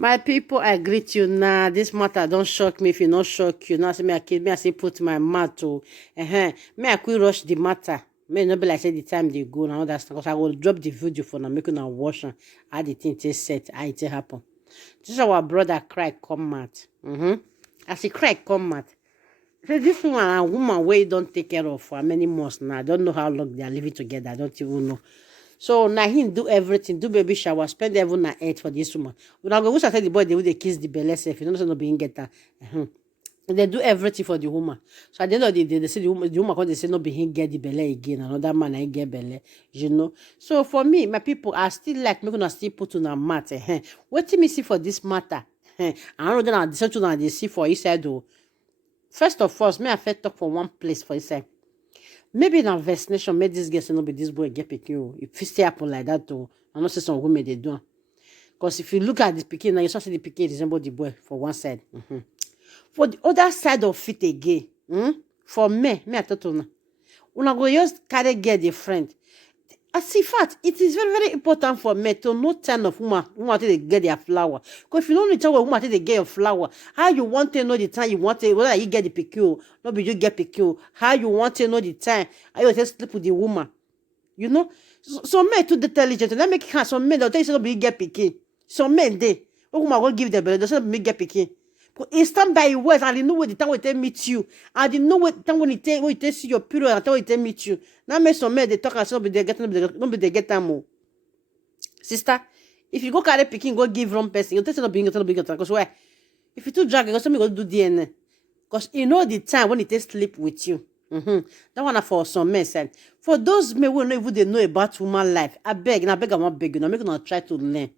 My people, I greet you now. This matter don't shock me if it not shock you. Now, say me, I say put my mouth to. Me, I could rush the matter. May not be like say the time they go now. That's because I will drop the video for now, making a wash and how the thing take set, how it happen. This is our brother cry come out. As he cry come out. So this woman and woman where you don't take care of for many months now. I don't know how long they are living together. I don't even know. So now him do everything, do baby shower, spend even na eight for this woman. When I go say the boy, they will kiss the belly self. You don't know no being get that. They do everything for the woman. So at the end of the day, they say the woman come they say no be him get the belly again. Another man I get belly, you know. So for me, my people, I still like me gonna still put on a mat. What do me see for this matter? I don't know that decide to they see for inside though. First of all, me I first talk for one place for inside. Maybe na vaccination made this girl say no be this boy get pikin. If it still happen like that though, I know say some women they do. Because if you look at the pikin now, you saw see the pikin resemble the boy for one side. For the other side of it again, for me I thought una go just carry girl the friend. As in fact, it is very, very important for men to know time of woman they get their flower. Because if you don't know the time when woman they get your flower, how you want to know the time you want to, whether you get the PQ, not be you get PQ, how you want to know the time, how you just sleep with the woman. You know? So men too intelligent. That make it some men they'll tell you not be get PQ. Some men they, woman will give them belly, they say not be get PQ. He stand by your words and he know what the time when they meet you. And he know what the time when he see your period and the time when they meet you. Now make some men they talk and say no be they get them more. Sister, if you go carry picking, go give wrong person, you tell say no be because why? If you too drag, you go somebody go do DNA. Because you know the time when it sleep with you. That one for some men said. For those men who know even they know about woman life, I beg, I won't beg you. Now make not try to learn.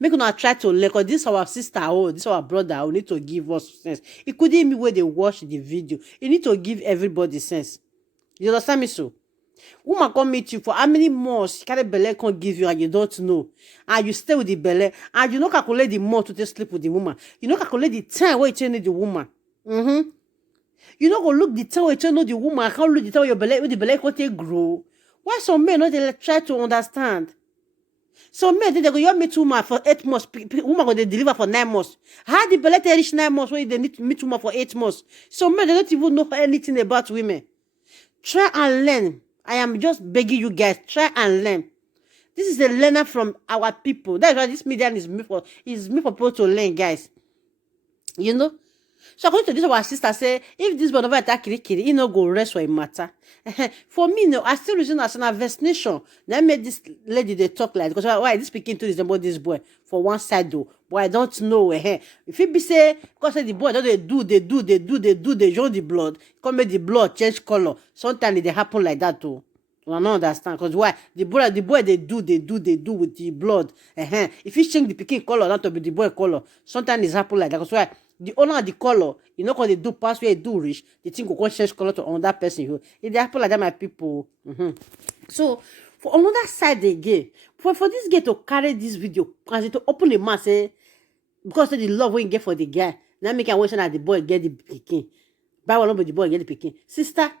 Make una try to learn, because this our sister, this our brother, need to give us sense. It couldn't be where they watch the video. You need to give everybody sense. You understand me so? Woman come meet you for how many months carry belle can't give you and you don't know. And you stay with the belle and you don't calculate the month to just sleep with the woman. You don't calculate the time where you need the woman. You don't go look the time where you know the woman. I can't look the time where the belle can't take grow. Why some men not they try to understand? So men they go you meet woman for 8 months. Woman go they deliver for 9 months. How the belle reach 9 months when they need to meet woman for 8 months? So men they don't even know anything about women. Try and learn. I am just begging you guys, try and learn. This is a learner from our people. That's why this media is made for people to learn, guys. You know? So according to this, our sister say, if this one over attack Kiri, he no go rest for a matter. For me, no, I still reason as an vaccination. That made this lady they talk like, because why this speaking to about this boy for one side though. But I don't know. If it be say, because the boy they join the blood, come make the blood change color. Sometimes they happen like that too. I don't understand. Because why? The boy they do with the blood. If you change the picking color, not to be the boy color. Sometimes it's happen like that. Because why? The owner of the color, you know, because they do pass where they do reach, the thing will change color to another person. It happen like that, my people. So for another side again, for this girl to carry this video, and to open the mouth say, because of the love we get for the guy, now make a wish that the boy get the picking. Buy one but the boy get the picking. Sister,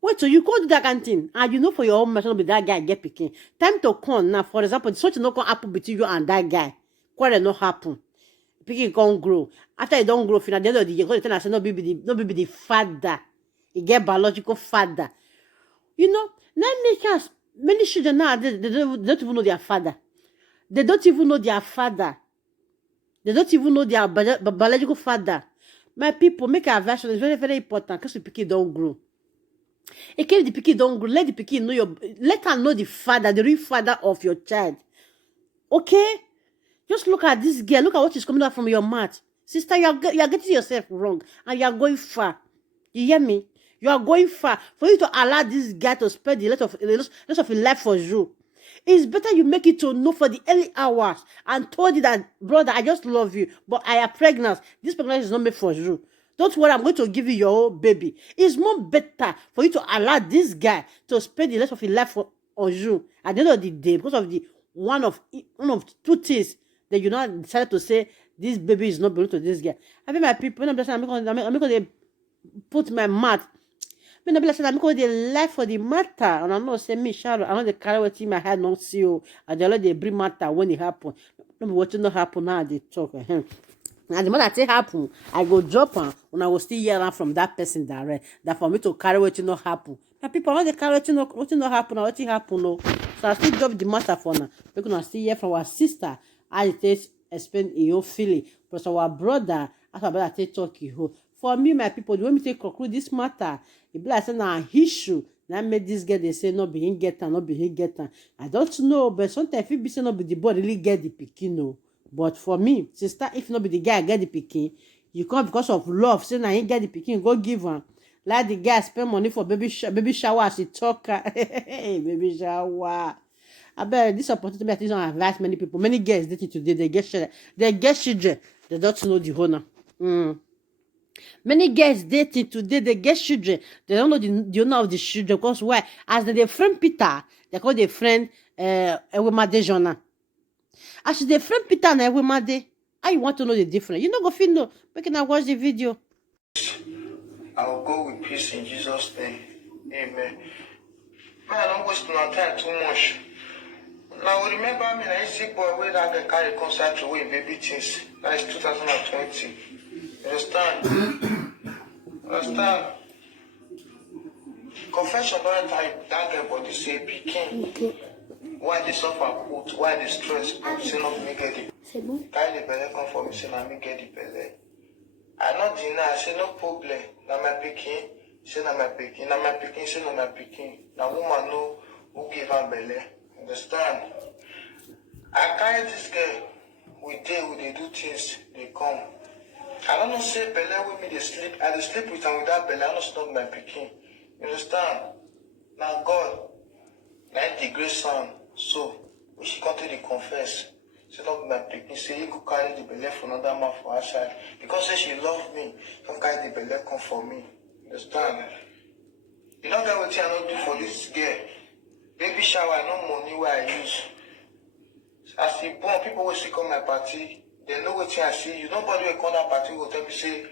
wait till you go do that kind of thing, and you know for your own message be that guy get picking. Time to come now, for example, something not gonna happen between you and that guy. Quarrel not happen. Picking can't grow. After it don't grow, at the end of the year, because I say no be the father. He get biological father. You know, now make us many children now they don't even know their father. They don't even know their father. They don't even know their biological father. My people, make a version is very, very important because the pikin don't grow. If the pikin don't grow, let the pikin know let her know the father, the real father of your child. Okay? Just look at this girl. Look at what is coming out from your mouth. Sister, you are getting yourself wrong. And you are going far. You hear me? You are going far. For you to allow this guy to spend the rest of his life for you. It's better you make it to know for the early hours. And told you that, brother, I just love you. But I am pregnant. This pregnancy is not made for you. Don't worry, I'm going to give you your own baby. It's more better for you to allow this guy to spend the rest of his life on you. At the end of the day, because of the one of two things, that you now decided to say this baby is not belong to this guy. I mean, my people, when I'm going to put my mouth. Me no be like say na me go dey lie for the matter, and I know say me Sharon, I know dey carry wetin my head not see o. I dey always dey bring matter when it happen. No be wetin no happen now I dey talk. And the matter take happen, I go drop am, and I will still hear am from that person direct. That for me to carry wetin no happen. Na people when they carry wetin no happen, or wetin happen no. So I still drop the matter for now. Because I still hear from our sister how it takes explain your own feeling. Plus our brother, as our brother take talk you whole. For me, my people, the way me take conclude this matter, it be like say na issue. Now make this girl they say no be him get am, no be him get am. I don't know, but sometimes if be say no be the boy really get the pikin no. But for me, sister, if not be the guy get the pikin, you come because of love, say na him get the pikin, go give am. Like the guy spend money for baby shower as he talk. Baby shower. I bet this opportunity I think don't advise many people. Many girls dating today, they get children. They don't know the owner. Many girls dating today, they get children. They don't know the owner of the children. Because why? As they friend Peter, they call their friend Ewemade Jona. As they friend Peter and Ewemade, how you want to know the difference? You not go feel no. We can watch the video. I will go with peace in Jesus' name. Amen. Man, I don't waste my time too much. Now remember me, I see boy where that can carry concert away baby things. That is 2020. Understand? Confession don't type that girl body say pikin. Why they suffer put, why they stress put, say not me get it. Carry the belly come for me, say not me get the belly. I not deny, say no problem. Na my pikin, say na my pikin. Na my pikin, say na my pikin. Na woman know who give her belly. Understand? I carry this girl. We dey do things. They come. I don't know say belly with me they sleep. I dey sleep with and without belly. I don't stop my pikin. You understand? Now God, like the great son, so we should continue to confess. Say not my pikin, say you could carry the belly for another man for outside. Because say she love me, come carry the belly come for me. Understand? You know that what I not do for this girl. Baby shower, no money where I use. As he born, people will see come my party. They know what I see. You nobody will come that party will tell me say,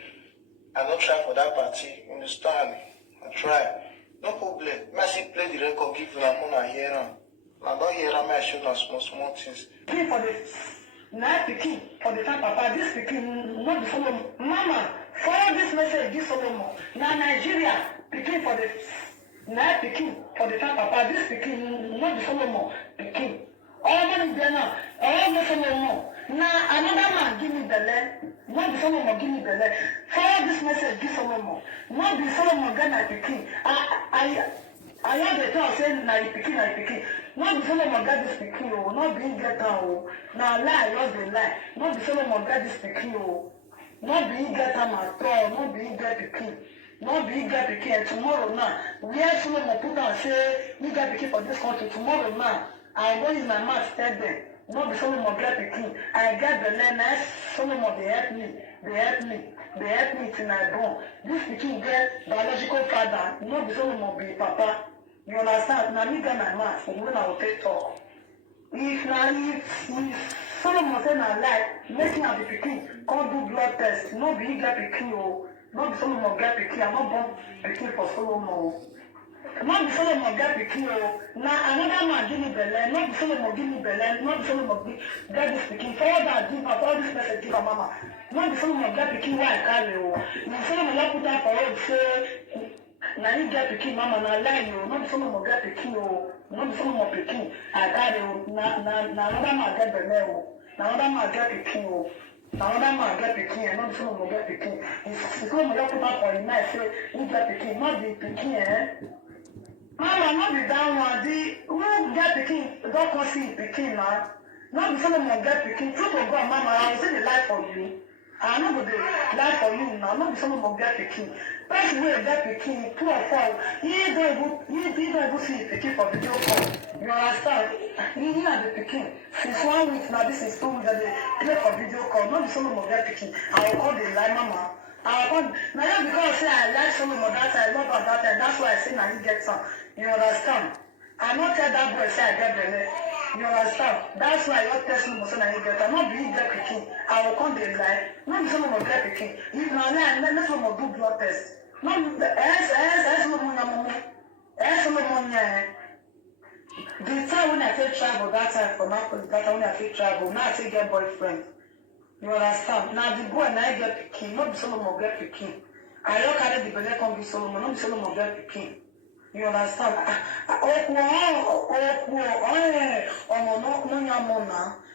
I not try for that party. You understand? I try. No problem. I see play the record, give you a money I hear them. I don't hear them, I show them small things. For the night pikin, for the time papa, this pikin not the follow mama. Follow this message, this follow more. Now Nigeria pikin for the night pikin, for the time papa, this pikin not the follow more pikin. All money there now, all the follow more. Now another man give me the leg, not the follow more give me the leg. Follow this message, this follow more. Not the follow more get my pikin. I hear the talk saying na pikin. Not be someone get this pikin o, not being get am o. Na lie, just dey lie. Not be someone get this pikin o. Not being get am at all, not being get pikin. Not being get pikin. And tomorrow now, where someone put am say me get pikin for this country. Tomorrow now, I go use my mouth tell them. Not be someone get pikin. I get the land, someone dey help me. They help me till I born. This pikin get biological father, not be someone be papa. You understand? Now me get my mouth from when I will take talk. If Solomon say na lie, make him have the pikin, come do blood test. No be he get pikin o. No be Solomon get pikin. I'm not born pikin for Solomon o. No be Solomon get pikin o. Na another man give me belle. No be Solomon give me belle. No be Solomon get this pikin. Forward that give her, all this message give her mama. No be Solomon get pikin wey I carry o. Na Solomon just put her for road say. Na you get pikin mama na lie o, no be someone get pikin o, no be someone pikin I carry o, na another man get belle o, na another man get pikin o, na another man get pikin, no be someone get pikin. If someone just put am for him mind say you get pikin, no be pikin Mama, no be that one. The who get pikin don come see pikin na. No be someone get pikin. True to God, mama, I will say the lie for you. I no go dey lie for you now. No be someone get pikin. Person wey get pikin, two or four, he don't even see pikin for video call. You understand? He and the pikin. Since 1 week now, this is 2 weeks that they play for video call. No be someone get pikin. I will call the lie, mama. I will call. Now just because say I like Solomon that time, I love her that time. That's why I say now you get some. You understand? I not tell that boy say I get belle. You understand? That's why I not tell Solomon say now you get. I not be get pikin. I will come the lie. No be someone get pikin. If now let someone do blood test. No, the time when I take travel, that time for Napoli, that time when I take travel, now I take get boyfriend. You understand? Now the boy and I get pikin, not be Solomon get pikin. I don't carry the belly come be Solomon, not be Solomon get pikin. You understand?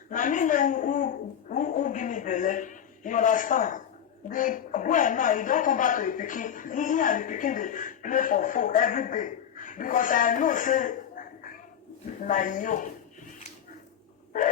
Now me know who give me belly. You understand? The boy now, he don't come back to the pikin. He and the pikin they play for four every day. Because I know say na you.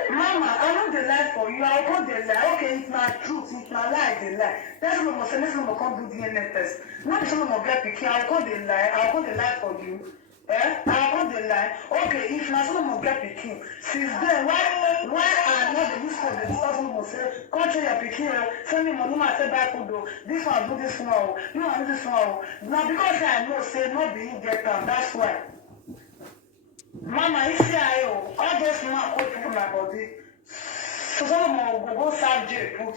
Mama, I know the lie for you. I'll go the lie. Okay, it's my truth. It's my lie, the lie. That's what I'm saying. Let's not come do DNA test. Not be someone get picky. I'll go the lie. I'll go the lie for you. I'll go the lie. Okay, if not someone get picky, since then, why I not the use for the discuss someone say, come to your picky, send me money, I say back do this one, do this one, you want do this one. Now because I know, say not being get them. That's why. Mama, you see, all those man go put my body. So someone will go serve jail put.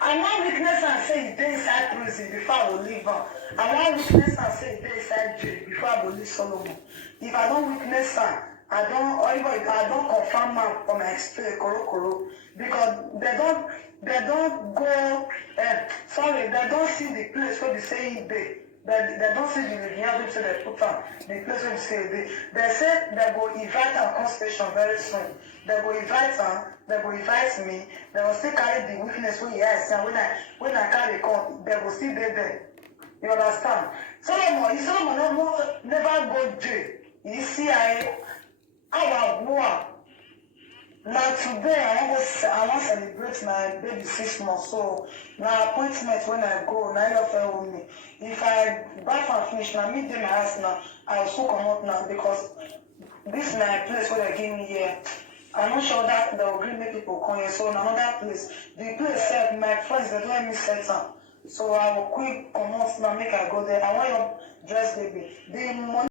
I want witness and say it's dey inside prison before I will leave her. I want witness and say it's dey inside jail before I will leave Solomon. If I don't witness her, I don't confirm her for my experience, koro, because they don't go. They don't see the place where they say it dey. They don't see the behavior so they put on the place where they say they say they go invite her on station very soon. They go invite her, they go invite me, they will still carry the witness when you ask and when I carry come, they will still be there. You understand? Solomon never go jail. You see our war. Now today I want to celebrate my baby 6 months. So now appointment when I go, now you fell with me. If I bath and finish, now meet them my house now, I'll soon come out now because this is my place where they give me here. I'm not sure that they will bring me people come here. So another place. The place said my friends they don't let me settle. So I will quick come out now, make I go there. I want your dress baby. The money